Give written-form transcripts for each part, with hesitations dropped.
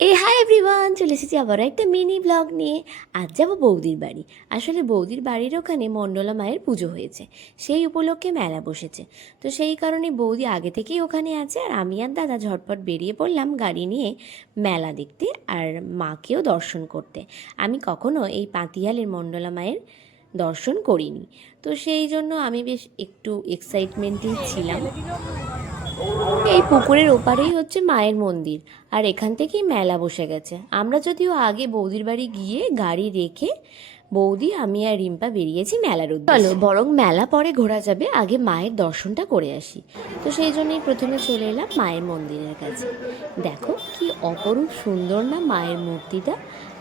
Hi everyone, চলে এসেছি আবারও একটা মিনি ব্লগ নিয়ে। আজ যাবো বৌদির বাড়ি। আসলে বৌদির বাড়ির ওখানে মণ্ডলা মায়ের পুজো হয়েছে, সেই উপলক্ষে মেলা বসেছে। তো সেই কারণে বৌদি আগে থেকেই ওখানে আছে, আর আমি আর দাদা ঝটপট বেরিয়ে পড়লাম গাড়ি নিয়ে মেলা দেখতে আর মাকেও দর্শন করতে। আমি কখনো এই পাতিয়ালের মণ্ডলা মায়ের দর্শন করিনি, তো সেই জন্য আমি বেশ একটু এক্সাইটমেন্টেই ছিলাম। এই পুকুরের ওপারেই হচ্ছে মায়ের মন্দির, আর এখান থেকেই মেলা বসে গেছে। আমরা যদিও আগে বৌদির বাড়ি গিয়ে গাড়ি রেখে বৌদি, আমি আর রিম্পা বেরিয়েছি মেলার উদ্দেশ্যে। চলো বরং মেলা পরে ঘোরা যাবে, আগে মায়ের দর্শনটা করে আসি। তো সেই জন্যই প্রথমে চলে এলাম মায়ের মন্দিরের কাছে। দেখো কি অপরূপ সুন্দর না মায়ের মূর্তিটা।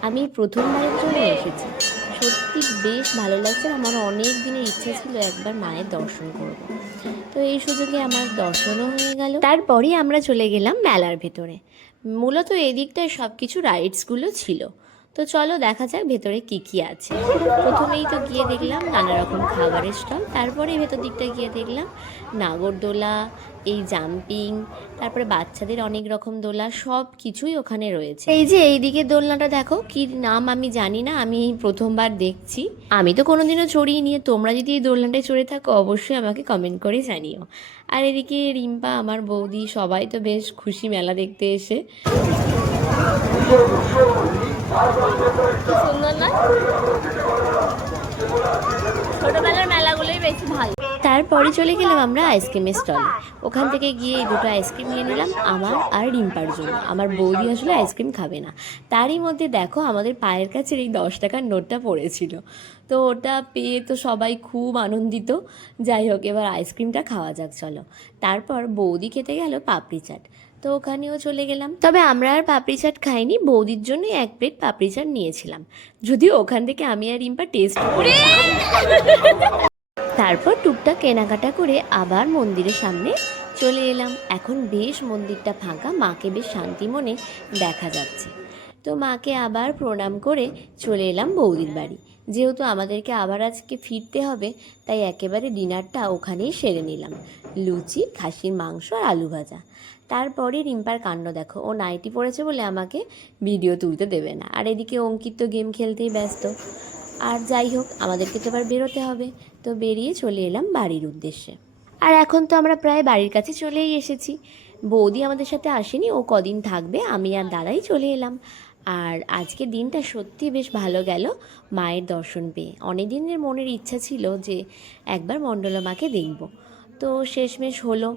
আমি প্রথমবারের জন্য এসেছি, সত্যি বেশ ভালো লাগছে। আমার অনেক দিনের ইচ্ছা ছিল একবার মায়ের দর্শন করব, তো এই সুযোগে আমার দর্শনও হয়ে গেল। তারপরেই আমরা চলে গেলাম মেলার ভেতরে। মূলত এই দিকটায় সব কিছু রাইডসগুলো ছিল। তো চলো দেখা যাক ভেতরে কি কি আছে। প্রথমেই তো গিয়ে দেখলাম নানা রকম খাবারের স্টল, তারপরে ভেতর দিকটা গিয়ে দেখলাম নাগরদোলা, এই জাম্পিং, তারপরে বাচ্চাদের অনেক রকম দোলা, সব কিছুই ওখানে রয়েছে। এই যে এইদিকে দোলনাটা দেখো, কি নাম আমি জানি না, আমি এই প্রথমবার দেখছি। আমি তো কোনোদিনও চড়িয়ে নিয়ে, তোমরা যদি এই দোলনাটায় চড়ে থাকো অবশ্যই আমাকে কমেন্ট করে জানিও। আর এদিকে রিম্পা, আমার বৌদি, সবাই তো বেশ খুশি মেলা দেখতে এসে। সুন্দর না? ছোটবেলার মেলাগুলোই বেশি ভালো। তারপরে চলে গেলাম আমরা আইসক্রিমের স্টলে। ওখান থেকে গিয়ে এই দুটো আইসক্রিম নিয়ে নিলাম আমার আর রিম্পার জন্য। আমার বৌদি আসলে আইসক্রিম খাবে না। তারই মধ্যে দেখো আমাদের পায়ের কাছে এই 10 টাকার নোটটা পড়েছিল, তো ওটা পেয়ে তো সবাই খুব আনন্দিত। যাই হোক, এবার আইসক্রিমটা খাওয়া যাক চলো। তারপর বৌদি খেতে গেল পাপড়ি চাট, তো ওখানেও চলে গেলাম। তবে আমরা আর পাপড়ি চাট খাইনি, বৌদির জন্য 1 প্লেট পাপড়ি চাট নিয়েছিলাম, যদিও ওখান থেকে আমি আর রিম্পা টেস্ট করি। তারপর টুকটাক কেনাকাটা করে আবার মন্দিরের সামনে চলে এলাম। এখন বেশ মন্দিরটা ফাঁকা, মাকে বেশ শান্তি মনে দেখা যাচ্ছে। তো মাকে আবার প্রণাম করে চলে এলাম বৌদির বাড়ি। যেহেতু আমাদেরকে আবার আজকে ফিরতে হবে, তাই একেবারে ডিনারটা ওখানেই সেরে নিলাম। লুচি, খাসির মাংস আর আলু ভাজা। তারপরে রিম্পার কাণ্ড দেখো, ও নাইটি পরেছে বলে আমাকে ভিডিও তুলতে দেবে না, আর এদিকে অঙ্কিত তো গেম খেলতেই ব্যস্ত। আর যাই হোক, আমাদেরকে তো এবার বেরোতে হবে, তো বেরিয়ে চলে এলাম বাড়ির উদ্দেশ্যে। আর এখন তো আমরা প্রায় বাড়ির কাছে চলেই এসেছি। বৌদি আমাদের সাথে আসেনি, ও কদিন থাকবে, আমি আর দাদাই চলে এলাম। আর আজকে দিনটা সত্যি বেশ ভালো গেল মায়ের দর্শন পেয়ে। অনেক দিনের মনের ইচ্ছা ছিল যে একবার মণ্ডলা মাকে দেখব, তো শেষমেশ হলো।